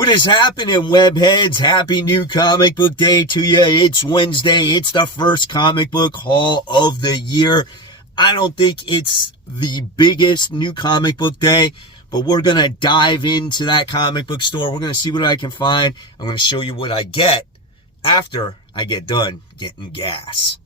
What is happening, Webheads? Happy new comic book day to you. It's Wednesday. It's the first comic book haul of the year. I don't think it's the biggest new comic book day, but we're going to dive into that comic book store. We're going to see what I can find. I'm going to show you what I get after I get done getting gas.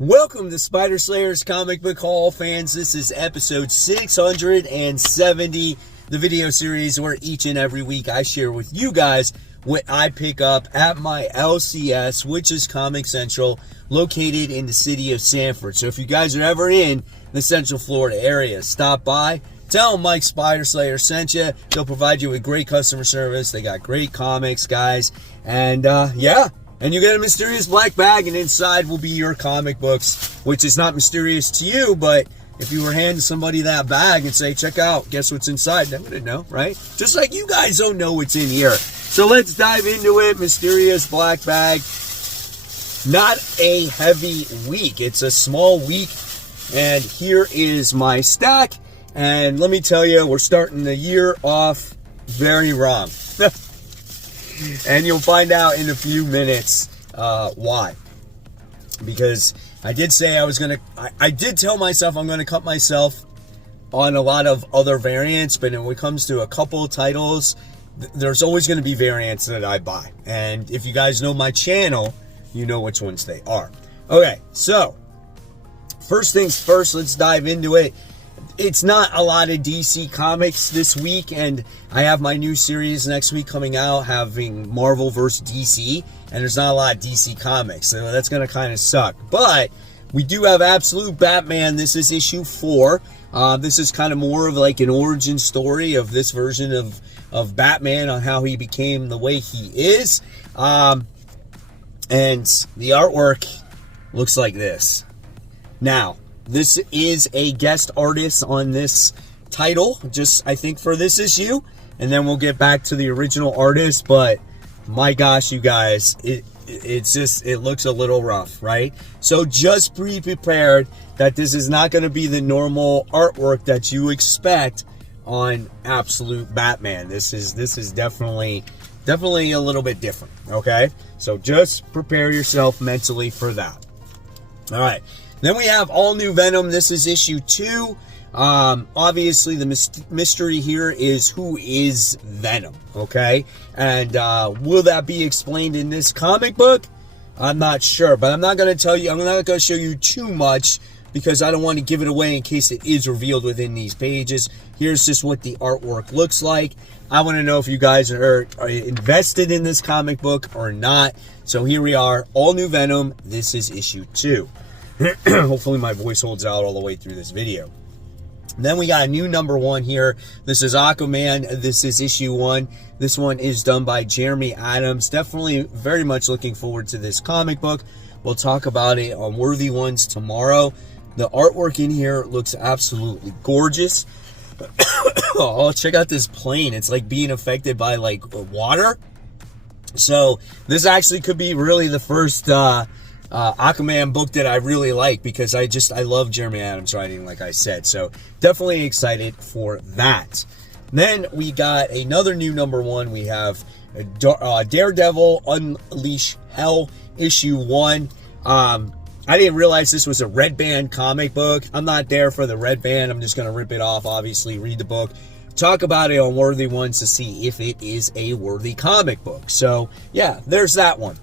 Welcome to Spider Slayer's Comic Book Haul, fans. This is episode 670, the video series where each and every week I share with you guys what I pick up at my LCS, which is Comic Central, located in the city of Sanford. So if you guys are ever in the Central Florida area, stop by. Tell them Mike Spider Slayer sent you. They'll provide you with great customer service. They got great comics, guys. And yeah. And you get a mysterious black bag, and inside will be your comic books, which is not mysterious to you, but if you were handing somebody that bag and say, check out, guess what's inside, they wouldn't know, right? Just like you guys don't know what's in here. So let's dive into it. Mysterious black bag. Not a heavy week. It's a small week, and here is my stack. And let me tell you, we're starting the year off very wrong. And you'll find out in a few minutes why. Because I did say I did tell myself I'm going to cut myself on a lot of other variants, but when it comes to a couple of titles, there's always going to be variants that I buy. And if you guys know my channel, you know which ones they are. Okay, so first things first, let's dive into it. It's not a lot of DC comics this week, and I have my new series next week coming out, having Marvel vs. DC, and there's not a lot of DC comics, so that's going to kind of suck. But we do have Absolute Batman. This is issue 4. This is kind of more of like an origin story of this version of Batman, on how he became the way he is. And the artwork looks like this. Now, this is a guest artist on this title, just I think for this issue, and then we'll get back to the original artist. But my gosh, you guys, it looks a little rough, right? So just be prepared that this is not going to be the normal artwork that you expect on Absolute Batman. This is definitely a little bit different, okay? So just prepare yourself mentally for that. All right. Then we have All New Venom. This is issue 2. Obviously, the mystery here is who is Venom, okay? And will that be explained in this comic book? I'm not sure, but I'm not going to tell you. I'm not going to show you too much because I don't want to give it away in case it is revealed within these pages. Here's just what the artwork looks like. I want to know if you guys are invested in this comic book or not. So here we are, All New Venom. This is issue 2. Hopefully my voice holds out all the way through this video. Then we got a new number 1 here. This is Aquaman. This is issue 1. This one is done by Jeremy Adams. Definitely very much looking forward to this comic book. We'll talk about it on Worthy Ones tomorrow. The artwork in here looks absolutely gorgeous. Oh, check out this plane. It's like being affected by like water. So this actually could be really the first Aquaman book that I really like, because I love Jeremy Adams writing, like I said. So definitely excited for that. Then we got another new number 1. We have Daredevil Unleash Hell issue 1. I didn't realize this was a Red Band comic book. I'm not there for the Red Band. I'm just going to rip it off, obviously, read the book, talk about it on Worthy Ones to see if it is a worthy comic book. So yeah, there's that one.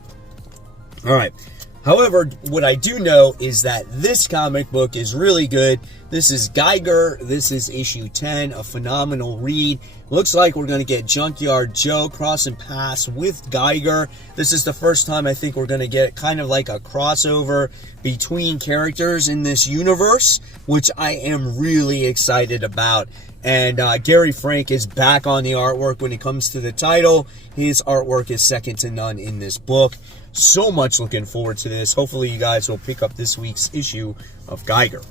All right. However, what I do know is that this comic book is really good. This is Geiger. This is issue 10, a phenomenal read. Looks like we're going to get Junkyard Joe crossing paths with Geiger. This is the first time I think we're going to get kind of like a crossover between characters in this universe, which I am really excited about. And Gary Frank is back on the artwork when it comes to the title. His artwork is second to none in this book. So much looking forward to this. Hopefully you guys will pick up this week's issue of Geiger.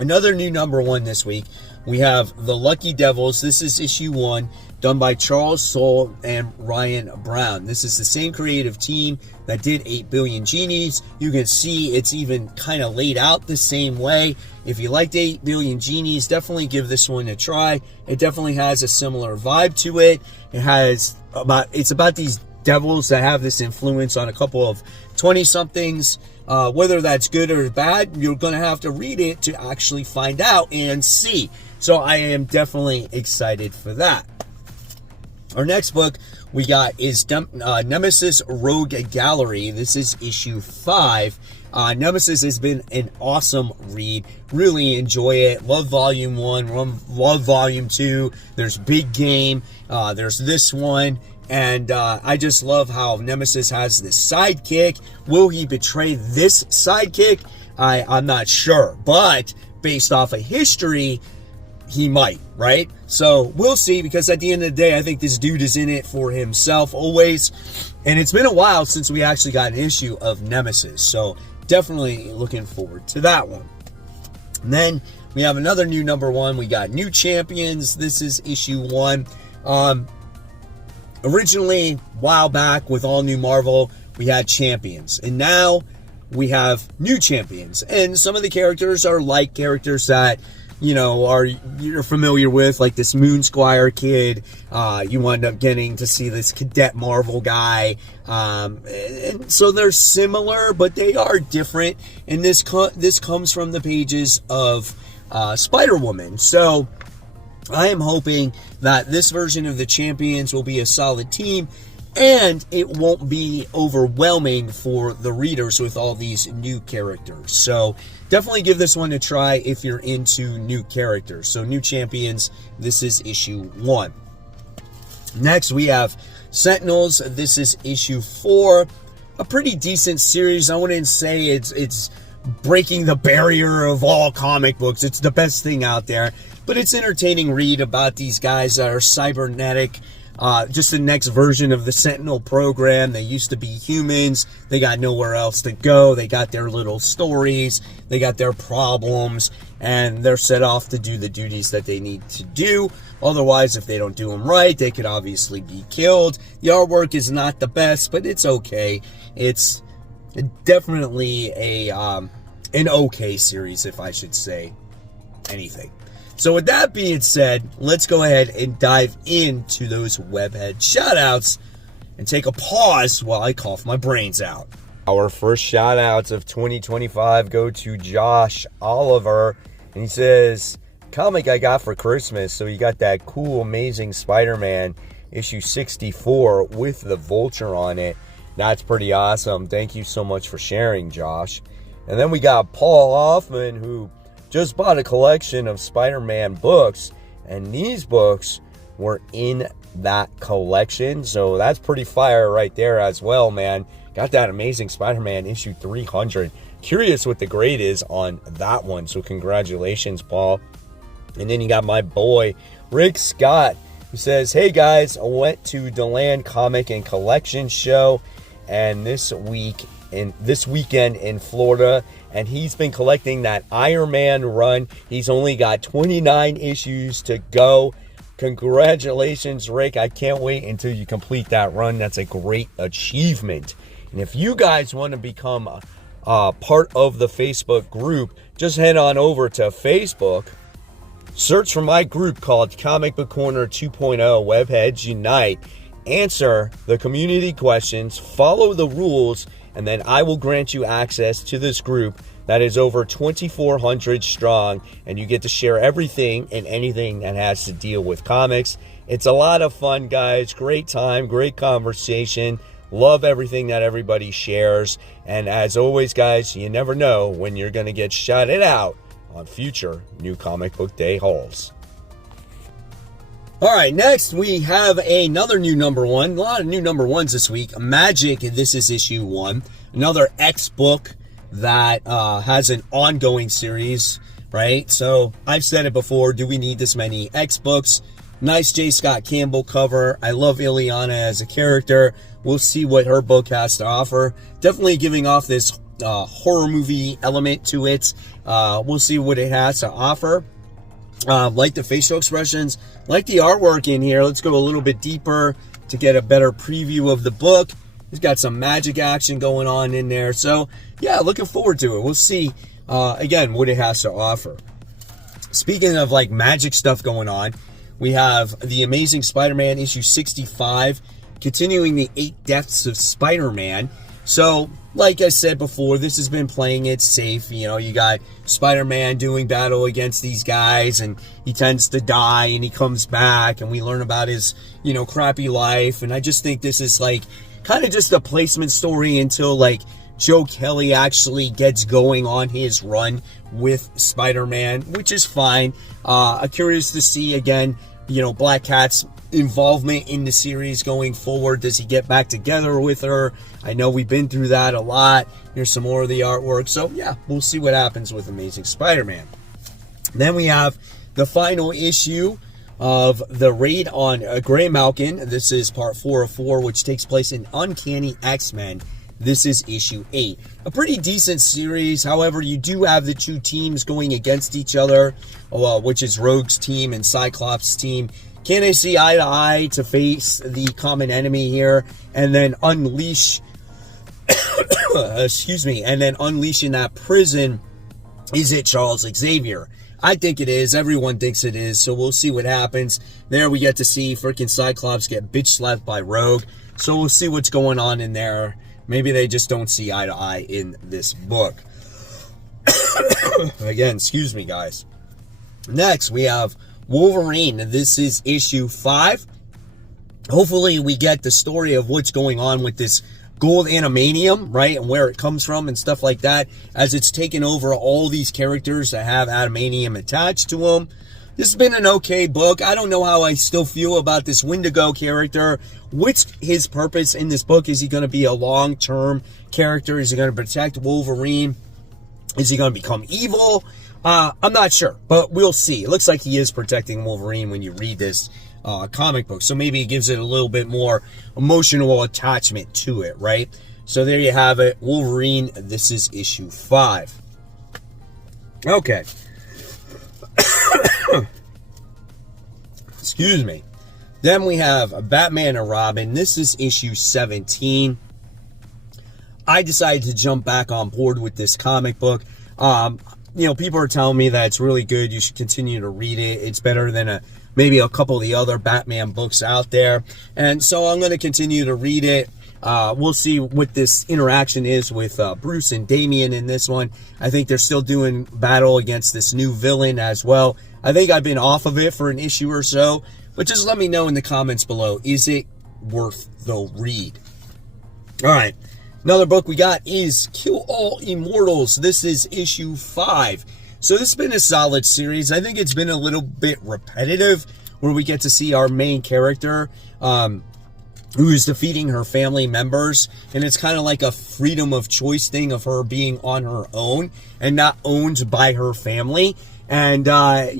Another new number 1 this week. we have The Lucky Devils. This is issue 1, done by Charles Soule and Ryan Brown. This is the same creative team that did 8 Billion Genies. You can see it's even kind of laid out the same way. If you liked 8 Billion Genies, definitely give this one a try. It definitely has a similar vibe to it. It's about these devils that have this influence on a couple of 20-somethings. Whether that's good or bad, you're going to have to read it to actually find out and see. So I am definitely excited for that. Our next book we got is Nemesis Rogue Gallery. This is issue 5. Nemesis has been an awesome read. Really enjoy it. Love volume 1. Love volume 2. There's Big Game. There's this one. And I just love how Nemesis has this sidekick. Will he betray this sidekick? I'm not sure. But based off of history, he might, right? So we'll see, because at the end of the day, I think this dude is in it for himself always. And it's been a while since we actually got an issue of Nemesis. So definitely looking forward to that one. And then we have another new number 1. We got New Champions. This is issue 1. Originally, a while back with all new Marvel, we had Champions. And now we have New Champions. And some of the characters are like characters that, you're familiar with, like this Moon Squire kid. You wind up getting to see this Cadet Marvel guy. And so they're similar, but they are different. And this comes from the pages of Spider-Woman. So I am hoping that this version of the Champions will be a solid team, and it won't be overwhelming for the readers with all these new characters. So definitely give this one a try if you're into new characters. So New Champions, this is issue 1. Next, we have Sentinels. This is issue 4. A pretty decent series. I wouldn't say it's breaking the barrier of all comic books. It's the best thing out there. But it's entertaining read about these guys that are cybernetic. Just the next version of the Sentinel program. They used to be humans. They got nowhere else to go. They got their little stories. They got their problems. And they're set off to do the duties that they need to do. Otherwise, if they don't do them right, they could obviously be killed. The artwork is not the best, but it's okay. It's definitely an okay series, if I should say anything. So with that being said, let's go ahead and dive into those Webhead shoutouts and take a pause while I cough my brains out. Our first shoutouts of 2025 go to Josh Oliver, and he says, comic I got for Christmas. So you got that cool, amazing Spider-Man issue 64 with the Vulture on it. That's pretty awesome. Thank you so much for sharing, Josh. And then we got Paul Hoffman, who just bought a collection of Spider-Man books, and these books were in that collection. So that's pretty fire right there as well, man. Got that amazing Spider-Man issue 300. Curious what the grade is on that one. So congratulations, Paul. And then you got my boy, Rick Scott, who says, hey guys, I went to DeLand Comic and Collection Show and this weekend in Florida, and he's been collecting that Iron Man run. He's only got 29 issues to go. Congratulations, Rick. I can't wait until you complete that run. That's a great achievement. And if you guys want to become part of the Facebook group, just head on over to Facebook. Search for my group called Comic Book Corner 2.0 Webheads Unite. Answer the community questions, follow the rules, and then I will grant you access to this group that is over 2,400 strong, and you get to share everything and anything that has to deal with comics. It's a lot of fun, guys. Great time, great conversation. Love everything that everybody shares. And as always, guys, you never know when you're going to get shouted out on future New Comic Book Day hauls. All right, next we have another new number 1. A lot of new number 1s this week. Magic, this is issue 1. Another X book that has an ongoing series, right? So I've said it before. Do we need this many X books? Nice J. Scott Campbell cover. I love Ileana as a character. We'll see what her book has to offer. Definitely giving off this horror movie element to it. We'll see what it has to offer. Like the facial expressions, like the artwork in here. Let's go a little bit deeper to get a better preview of the book. It's got some magic action going on in there. So, yeah, looking forward to it. We'll see, again, what it has to offer. Speaking of, like, magic stuff going on, we have The Amazing Spider-Man issue 65, continuing the 8 Deaths of Spider-Man. So, like I said before, this has been playing it safe. You know, you got Spider-Man doing battle against these guys, and he tends to die, and he comes back, and we learn about his, you know, crappy life. And I just think this is, like, kind of just a placement story until, like, Joe Kelly actually gets going on his run with Spider-Man, which is fine. I'm curious to see, again, you know, Black Cat's involvement in the series going forward. Does he get back together with her? I know we've been through that a lot. Here's some more of the artwork. So, yeah, we'll see what happens with Amazing Spider-Man. Then we have the final issue of the raid on Grey Malkin. This is part 4 of 4, which takes place in Uncanny X-Men. This is issue 8. A pretty decent series. However, you do have the 2 teams going against each other, which is Rogue's team and Cyclops' team. Can they see eye to eye to face the common enemy here and then unleash, and then unleashing that prison? Is it Charles Xavier? I think it is. Everyone thinks it is. So we'll see what happens. There we get to see freaking Cyclops get bitch slapped by Rogue. So we'll see what's going on in there. Maybe they just don't see eye to eye in this book. Again, excuse me, guys. Next, we have Wolverine. This is issue 5. Hopefully, we get the story of what's going on with this gold animanium, right? And where it comes from and stuff like that, as it's taken over all these characters that have adamantium attached to them. This has been an okay book. I don't know how I still feel about this Wendigo character. What's his purpose in this book? Is he going to be a long-term character? Is he going to protect Wolverine? Is he going to become evil? I'm not sure, but we'll see. It looks like he is protecting Wolverine when you read this comic book. So maybe it gives it a little bit more emotional attachment to it, right? So there you have it. Wolverine, this is issue 5. Okay. Excuse me. Then we have Batman and Robin. This is issue 17. I decided to jump back on board with this comic book. You know, people are telling me that it's really good. You should continue to read it. It's better than maybe a couple of the other Batman books out there. And so I'm going to continue to read it. We'll see what this interaction is with Bruce and Damian in this one. I think they're still doing battle against this new villain as well. I think I've been off of it for an issue or so, but just let me know in the comments below. Is it worth the read? All right. Another book we got is Kill All Immortals. This is issue 5. So this has been a solid series. I think it's been a little bit repetitive, where we get to see our main character who is defeating her family members, and it's kind of like a freedom of choice thing of her being on her own and not owned by her family. And,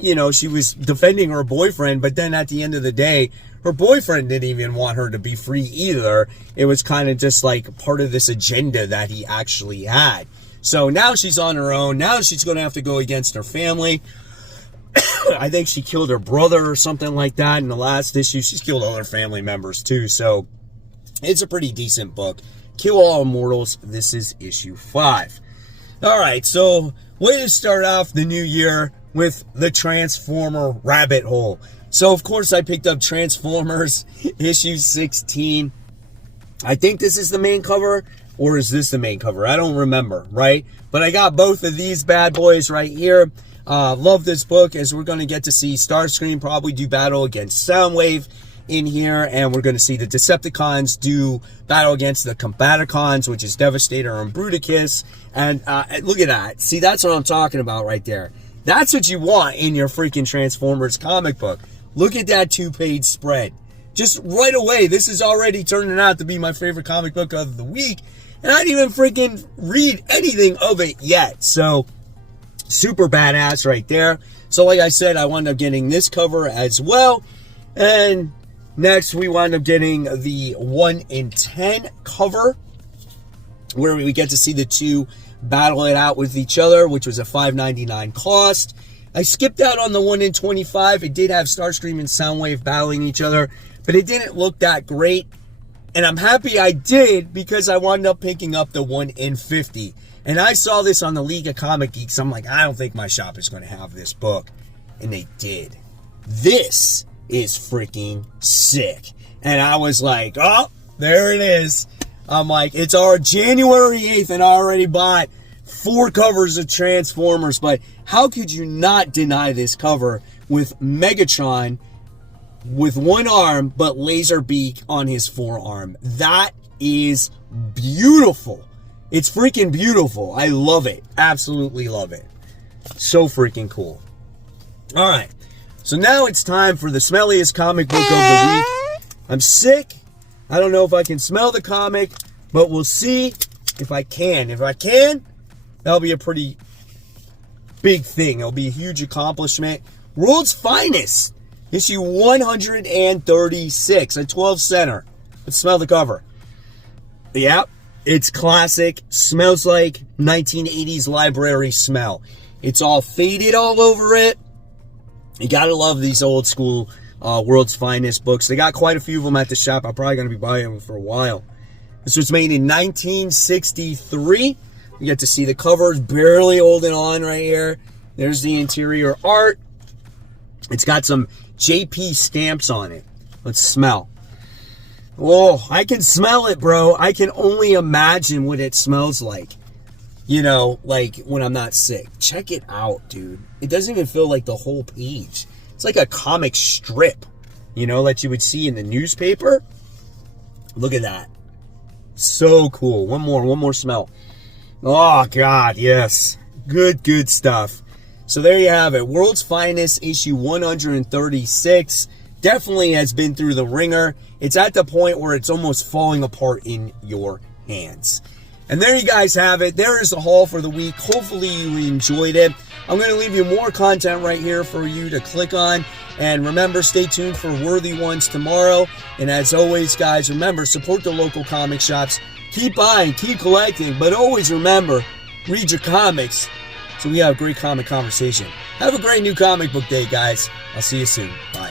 you know, she was defending her boyfriend, but then at the end of the day, her boyfriend didn't even want her to be free either. It was kind of just like part of this agenda that he actually had. So now she's on her own. Now she's going to have to go against her family. I think she killed her brother or something like that in the last issue. She's killed other family members too. So it's a pretty decent book. Kill All Immortals. This is issue 5. All right, so way to start off the new year with the Transformer rabbit hole. So, of course, I picked up Transformers issue 16. I think this is the main cover, or is this the main cover? I don't remember, right? But I got both of these bad boys right here. Love this book, as we're going to get to see Starscream probably do battle against Soundwave in here, and we're going to see the Decepticons do battle against the Combaticons, which is Devastator and Bruticus. And look at that. See, that's what I'm talking about right there. That's what you want in your freaking Transformers comic book. Look at that 2-page spread. Just right away, this is already turning out to be my favorite comic book of the week, and I didn't even freaking read anything of it yet. So, super badass right there. So, like I said, I wound up getting this cover as well. And next, we wound up getting the 1 in 10 cover, where we get to see the two battle it out with each other, which was a $5.99 cost. I skipped out on the 1 in 25. It did have Starscream and Soundwave battling each other, but it didn't look that great. And I'm happy I did because I wound up picking up the 1 in 50. And I saw this on the League of Comic Geeks. I'm like, I don't think my shop is going to have this book. And they did. This is freaking sick. And I was like, oh, there it is. I'm like, it's our January 8th and I already bought 4 covers of Transformers. But how could you not deny this cover with Megatron with one arm but Laserbeak on his forearm? That is beautiful. It's freaking beautiful. I love it. Absolutely love it. So freaking cool. All right. So now it's time for the smelliest comic book of the week. I'm sick. I don't know if I can smell the comic, but we'll see if I can. If I can, that'll be a pretty big thing. It'll be a huge accomplishment. World's Finest, issue 136, a 12 center. Let's smell the cover. Yep, it's classic. Smells like 1980s library smell. It's all faded all over it. You gotta love these old school World's Finest books. They got quite a few of them at the shop. I'm probably going to be buying them for a while. This was made in 1963. You get to see the covers barely holding on right here. There's the interior art. It's got some JP stamps on it. Let's smell. Oh, I can smell it, bro. I can only imagine what it smells like. You know, like when I'm not sick. Check it out, dude. It doesn't even feel like the whole page. It's like a comic strip, you know, that you would see in the newspaper. Look at that. So cool. One more smell. Oh, God, yes. Good stuff. So there you have it. World's Finest, issue 136. Definitely has been through the ringer. It's at the point where it's almost falling apart in your hands. And there you guys have it. There is the haul for the week. Hopefully you enjoyed it. I'm going to leave you more content right here for you to click on. And remember, stay tuned for Worthy Ones tomorrow. And as always, guys, remember, support the local comic shops. Keep buying, keep collecting, but always remember, read your comics so we have a great comic conversation. Have a great new comic book day, guys. I'll see you soon. Bye.